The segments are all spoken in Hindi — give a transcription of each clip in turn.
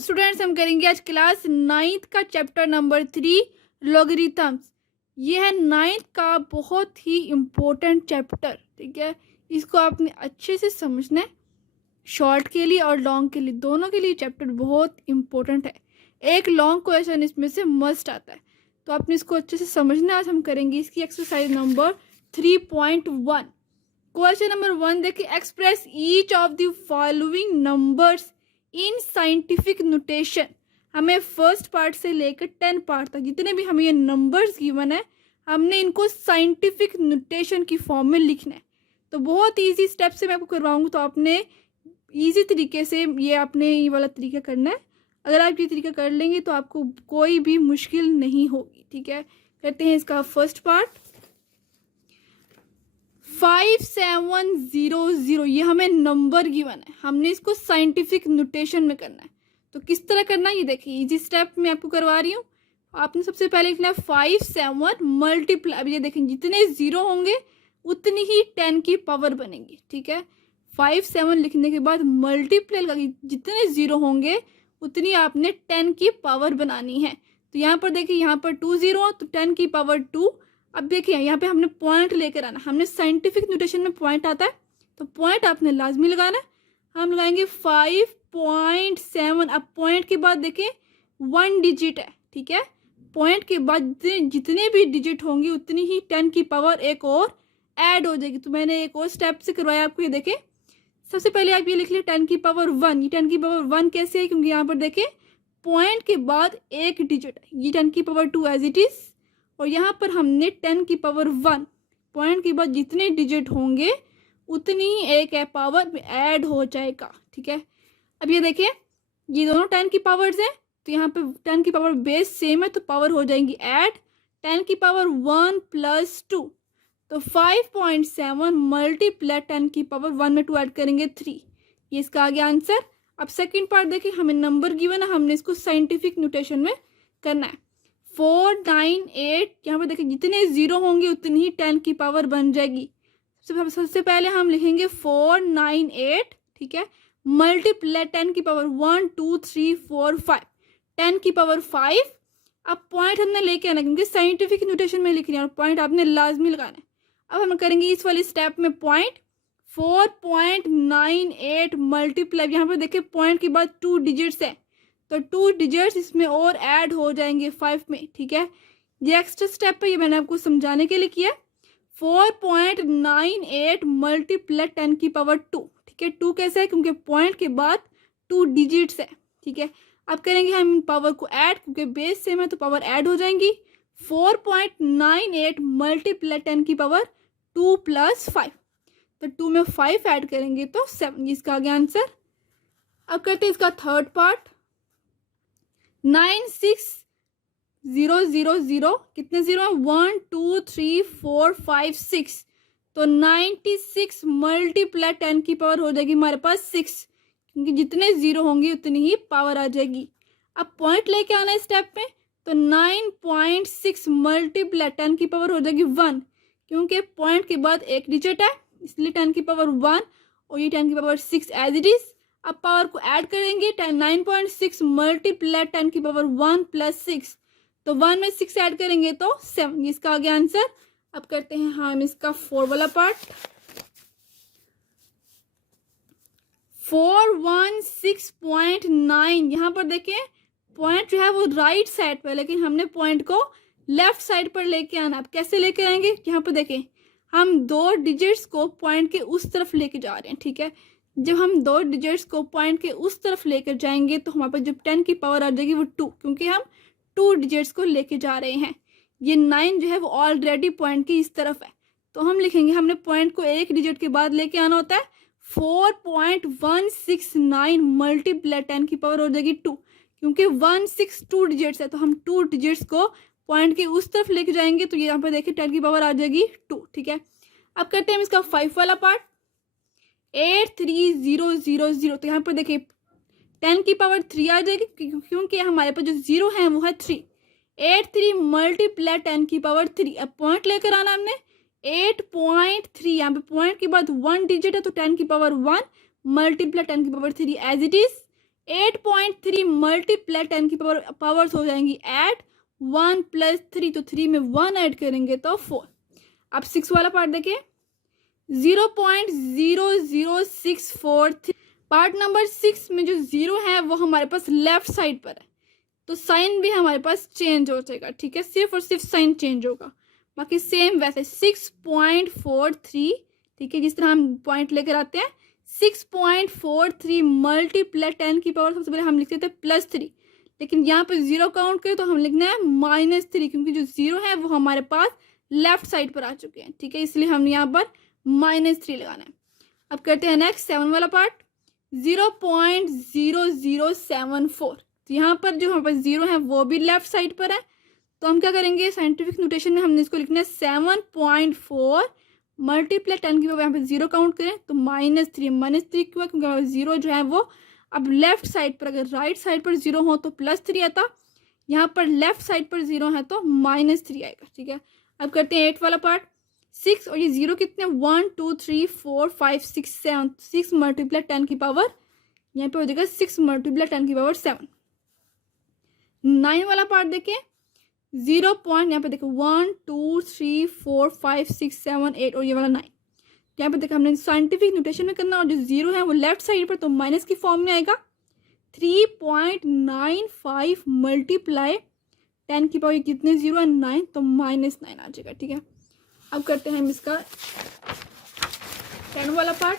स्टूडेंट्स, हम करेंगे आज क्लास 9th का चैप्टर नंबर 3 लॉगरिथम्स। ये है 9th का बहुत ही इम्पोर्टेंट चैप्टर। ठीक है, इसको आपने अच्छे से समझना है। शॉर्ट के लिए और लॉन्ग के लिए, दोनों के लिए चैप्टर बहुत इम्पोर्टेंट है। एक लॉन्ग क्वेश्चन इसमें से मस्ट आता है, तो आपने इसको अच्छे से समझना है। आज हम करेंगे इसकी एक्सरसाइज नंबर 3.1। क्वेश्चन नंबर 1 देखिए, express each of the following numbers in scientific notation. हमें फर्स्ट पार्ट से लेकर 10 पार्ट तक जितने भी हमें ये नंबर्स गिवन है, हमने इनको साइंटिफिक नोटेशन की फॉर्म में लिखना है। तो बहुत इजी स्टेप से मैं आपको करवाऊंगी, तो आपने इजी तरीके से ये वाला तरीका करना है। अगर आप ये तरीका कर लेंगे तो आपको कोई भी मुश्किल नहीं होगी। ठीक है, करते हैं इसका फर्स्ट पार्ट। 5700, ये हमें नंबर गिवन है, हमने इसको साइंटिफिक नोटेशन में करना है। तो किस तरह करना है ये देखिए, इजी स्टेप मैं आपको करवा रही हूँ। आपने सबसे पहले लिखना है 57 मल्टीप्लाई। अब ये देखें, जितने जीरो होंगे उतनी ही 10 की पावर बनेगी। ठीक है, 57 लिखने के बाद मल्टीप्लाई, जितने जीरो होंगे उतनी आपने 10 की पावर बनानी है। तो यहाँ पर देखिए, यहाँ पर 2 जीरो तो 10 की पावर 2। अब देखिए यहाँ पे हमने पॉइंट लेकर आना, हमने साइंटिफिक नोटेशन में पॉइंट आता है, तो पॉइंट आपने लाजमी लगाना है। हम लगाएंगे 5.7। अब पॉइंट के बाद देखिए 1 डिजिट है। ठीक है, पॉइंट के बाद जितने भी डिजिट होंगे उतनी ही 10 की पावर एक और ऐड हो जाएगी। तो मैंने एक और स्टेप से करवाया आपको। ये देखें, सबसे पहले आप ये लिख लें 10 की पावर 1। ये 10 की पावर 1 कैसे है, क्योंकि यहाँ पर देखें पॉइंट के बाद एक डिजिट है। ये 10 की पावर 2 एज इट इज, और यहाँ पर हमने 10 की पावर 1, पॉइंट के बाद जितने डिजिट होंगे उतनी ही एक पावर ऐड हो जाएगा। ठीक है, अब ये देखिए ये दोनों 10 की पावर्स हैं, तो यहाँ पे 10 की पावर बेस सेम है, तो पावर हो जाएंगी ऐड 10 की पावर 1 + 2। तो 5.7 मल्टीप्लाई 10 की पावर 1 में 2 ऐड करेंगे 3। ये इसका आ गया आंसर। अब सेकंड पार्ट देखिए, हमें नंबर गिवन है, हमने इसको साइंटिफिक नोटेशन में करना है। 498, यहाँ पर देखिए जितने जीरो होंगे उतनी ही 10 की पावर बन जाएगी। सबसे पहले हम लिखेंगे 498। ठीक है, मल्टीप्लाई 10 की पावर 1 2 3 4 5, 10 की पावर 5। अब पॉइंट हमने लेके आना, क्योंकि साइंटिफिक नोटेशन में लिख रही है और पॉइंट आपने लाजमी लगाना है। अब हम करेंगे इस वाली स्टेप में पॉइंट 4.98 मल्टीप्लाई, यहाँ पर देखिए पॉइंट के बाद 2 डिजिट्स है, तो 2 डिजिट्स इसमें और ऐड हो जाएंगे 5 में। ठीक है, ये एक्स्ट्रा स्टेप है, ये मैंने आपको समझाने के लिए किया। 4.98 मल्टीप्लाई 10 की पावर 2। ठीक है, 2 कैसे है, क्योंकि पॉइंट के बाद 2 डिजिट्स है। ठीक है, अब करेंगे हम इन पावर को ऐड, क्योंकि बेस सेम है तो पावर ऐड हो जाएंगी। 4.98 मल्टीप्लाई 10 की पावर 2 + 5, तो 2 में 5 ऐड करेंगे तो 7। इसका आ गया आंसर। अब करते हैं इसका थर्ड पार्ट। 96,000, कितने जीरो है, 1 2 3 4 5 6, तो 96 मल्टीप्लाई 10 की पावर हो जाएगी हमारे पास 6, क्योंकि जितने जीरो होंगे उतनी ही पावर आ जाएगी। अब पॉइंट लेके आना है स्टेप में, तो 9.6 मल्टीप्लाई 10 की पावर हो जाएगी 1, क्योंकि पॉइंट के बाद एक डिजिट है, इसलिए 10 की पावर 1 और ये 10 की पावर 6 एज इट इज। अब पावर को ऐड करेंगे, 9.6 मल्टीप्लाई 10 की पावर 1 + 6, तो 1 में 6 ऐड करेंगे तो 7। इसका आ गया आंसर। अब करते हैं हम इसका 4 वाला पार्ट। 416.9, यहाँ पर देखिए पॉइंट जो है वो राइट साइड पर, लेकिन हमने पॉइंट को लेफ्ट साइड पर लेके आना। अब कैसे लेके आएंगे, यहाँ पर देखें हम 2 डिजिट्स को पॉइंट के उस तरफ लेके जा रहे हैं। ठीक है, जब हम 2 डिजिट्स को पॉइंट के उस तरफ लेकर जाएंगे तो हमारे पास जब 10 की पावर आ जाएगी वो 2, क्योंकि हम 2 डिजिट्स को लेके जा रहे हैं। ये 9 जो है वो ऑलरेडी पॉइंट की इस तरफ है, तो हम लिखेंगे, हमने पॉइंट को एक डिजिट के बाद लेके आना होता है। 4.169 मल्टीप्लाई 10 की पावर हो जाएगी 2, क्योंकि 16 2 डिजिट्स है, तो हम 2 डिजिट्स को पॉइंट के उस तरफ लेके जाएंगे, तो यहाँ पर देखिए 10 की पावर आ जाएगी 2। ठीक है, अब करते हैं इसका 5 वाला पार्ट। 83000, तो यहाँ पर देखिए 10 की पावर 3 आ जाएगी, क्योंकि हमारे पास जो जीरो है वो है 3। 83 मल्टीप्लाई 10 की पावर 3। अब पॉइंट लेकर आना हमने 8.3, यहाँ पे पॉइंट के बाद 1 डिजिट है, तो 10 की पावर 1 मल्टीप्लाई 10 की power 3 as it is. 8.3 multiply 10 की पावर्स हो जाएंगी एट 1 + 3, तो 3 में 1 ऐड करेंगे तो 4। अब 6 वाला पार्ट देखिए, 0.00643। पार्ट नंबर 6 में जो 0 है वो हमारे पास लेफ्ट साइड पर है, तो साइन भी हमारे पास चेंज हो जाएगा, ठीक है, सिर्फ और सिर्फ साइन चेंज होगा, बाकी सेम वैसे 6.43, ठीक है, जिस तरह हम पॉइंट लेकर आते हैं 6.43 मल्टीप्लाई 10 की पावर सबसे पहले हम लिखते थे +3, लेकिन यहाँ पर 0 काउंट करें तो हम लिखना है -3, क्योंकि जो 0 है वो हमारे पास लेफ्ट साइड पर आ चुके हैं, ठीक है, इसलिए हम यहाँ पर -3 लगाना है। अब करते हैं नेक्स्ट 7 वाला पार्ट, 0.0074। तो यहाँ पर जो हमारे पास 0 है वो भी लेफ्ट साइड पर है, तो हम क्या करेंगे, साइंटिफिक नोटेशन में हमने इसको लिखना है 7.4 मल्टीप्लाई 10 की पावर, यहाँ पे 0 काउंट करें तो -3 क्यों, क्योंकि 0 जो है वो अब लेफ्ट साइड पर, अगर राइट साइड पर 0 हो तो +3 आता, यहाँ पर लेफ्ट साइड पर 0 है तो -3 आएगा, ठीक है। अब करते हैं 8 वाला पार्ट, 6 और ये 0 कितने, 1 2 3 4 5 6 7, 6 मल्टीप्लाई 10 की पावर यहाँ पे हो जाएगा 6 मल्टीप्लाई 10 की पावर 7। 9 वाला पार्ट देखिए, 0 पॉइंट यहाँ पे देखो 1 2 3 4 5 6 7 8 और ये वाला 9, यहाँ पे देखो हमने साइंटिफिक नोटेशन में करना, और जो 0 है वो लेफ्ट साइड पर तो माइनस की फॉर्म में आएगा, 3.95 मल्टीप्लाई 10 की पावर कितने 0 है 9, तो -9 आ जाएगा, ठीक है। अब करते हैं हम इसका 10 वाला पार्ट,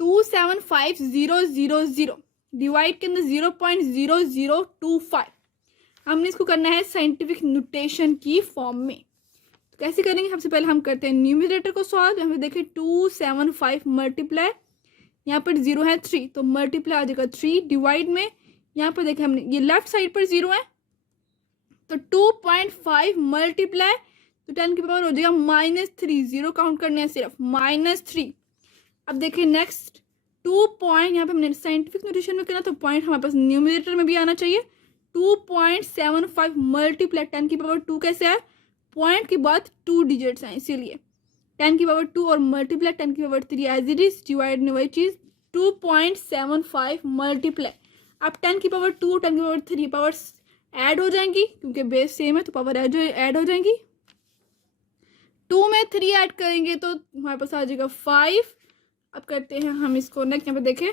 275,000 डिवाइड के अंदर 0.0025, हमने इसको करना है साइंटिफिक नोटेशन की फॉर्म में। तो कैसे करेंगे, सबसे पहले हम करते हैं न्यूमरेटर को सॉल्व। यहाँ पे देखिए 275 मल्टीप्लाई, यहाँ पर 0 है 3, तो मल्टीप्लाई आ जाएगा 3, डिवाइड में यहाँ पर देखिए हमने ये लेफ्ट साइड पर 0 है तो 2.5 मल्टीप्लाई, तो 10 की पावर हो जाएगा -3, 0 काउंट करने हैं सिर्फ -3। अब देखिए नेक्स्ट 2 पॉइंट, यहाँ पे हमने साइंटिफिक नोटेशन में करना तो पॉइंट हमारे पास न्यूमरेटर में भी आना चाहिए, 2.75 मल्टीप्लाई 10 की पावर 2 कैसे है, पॉइंट के बाद 2 डिजिट्स हैं, इसीलिए 10 की पावर 2 और मल्टीप्लाई 10 की power 3 as it is, divide में वही चीज़ 2.75 मल्टीप्लाई। अब 10 की पावर 2 10 की पावर 3 पावर्स ऐड हो जाएंगी, क्योंकि बेस सेम है तो पावर ऐड हो जाएंगी, 2 में 3 ऐड करेंगे तो हमारे पास आ जाएगा 5। अब करते हैं हम इसको नेक्स्ट, यहाँ पे देखें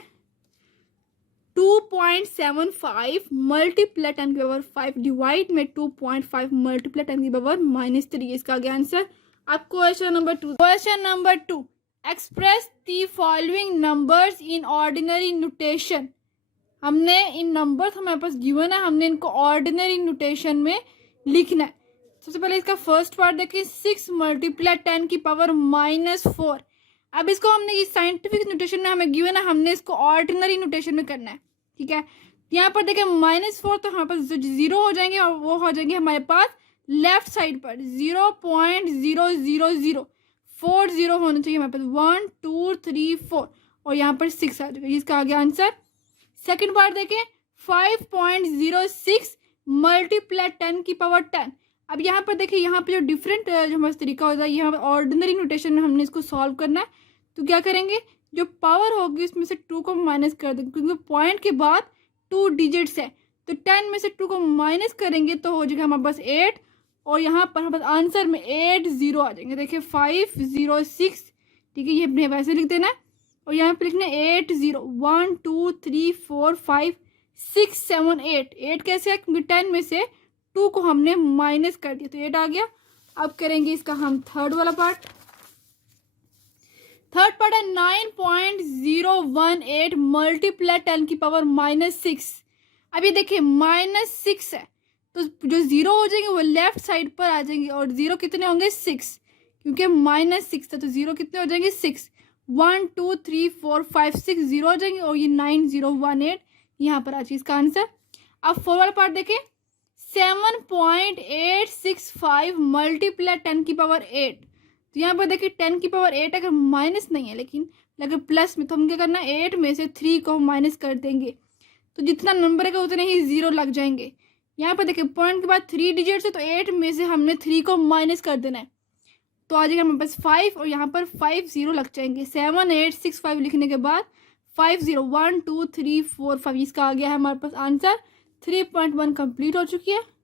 2.75 मल्टीप्लाई 10 की पावर 5 डिवाइड में 2.5 मल्टीप्लाई 10 की पावर -3, इसका आगे आंसर। अब question number 2, express the following numbers in ordinary notation. हमने इन नंबर्स हमारे पास गिवन है, हमने इनको ऑर्डिनरी नोटेशन में लिखना है। सबसे पहले इसका फर्स्ट पार्ट देखिए, 6 मल्टीप्लाई 10 की पावर -4। अब इसको हमने ये साइंटिफिक नोटेशन में हमें गिवन है, हमने इसको ऑर्डिनरी नोटेशन में करना है, ठीक है। यहाँ पर देखिए -4, तो हमारे पास 0 हो जाएंगे और वो हो जाएंगे हमारे पास लेफ्ट साइड पर 0.00040 होना चाहिए हमारे पास, 1 2 3 4 और यहाँ पर 6 आ जाएगा, इसका आगे आंसर। सेकेंड पार्ट देखें, 5.06 मल्टीप्लाई 10 की पावर 10। अब यहाँ पर देखिए, यहाँ पे जो डिफरेंट जो हमारा तरीका होता है, यहाँ पर ऑर्डिनरी नोटेशन में हमने इसको सॉल्व करना है, तो क्या करेंगे, जो पावर होगी उसमें से 2 को माइनस कर देंगे, क्योंकि पॉइंट के बाद 2 डिजिट्स है, तो 10 में से 2 को माइनस करेंगे तो हो जाएगा हमारे पास 8, और यहाँ पर हमारे पास आंसर में 8 0 आ जाएंगे। देखिए 506, ठीक है, ये अपने वैसे लिख देना है, और यहाँ पे लिखना है 8 0 1 2 3 4 5 6 7 8 कैसे है, क्योंकि 10 में से 2 को हमने माइनस कर दिया तो 8 आ गया। अब करेंगे इसका हम थर्ड पार्ट है 9.018 मल्टीप्लाई 10 की पावर -6। अब ये देखिए -6 है, तो जो 0 हो जाएंगे वो लेफ्ट साइड पर आ जाएंगे, और 0 कितने होंगे 6, क्योंकि -6 था तो 0 कितने हो जाएंगे 6, 1 2 3 4 5 6 0 हो जाएंगे, और ये 9018 यहाँ पर आ जाए, इसका आंसर। अब 4 वाला पार्ट देखें, 7.865 मल्टीप्लाई 10 की पावर 8। तो यहाँ पर देखिए 10 की पावर 8 अगर माइनस नहीं है, लेकिन अगर प्लस में, तो हम क्या करना है 8 में से 3 को माइनस कर देंगे, तो जितना नंबर है उतने ही 0 लग जाएंगे। यहाँ पर देखिए पॉइंट के बाद 3 डिजिट्स है, तो 8 में से हमने 3 को माइनस कर देना है, तो आ जाएगा हमारे पास 5 और यहाँ पर 5 0 लग जाएंगे। 7 8 6 5 लिखने के बाद 5 0 1 2 3 4 5 इसका आ गया है हमारे पास आंसर। 3.1 कंप्लीट हो चुकी है।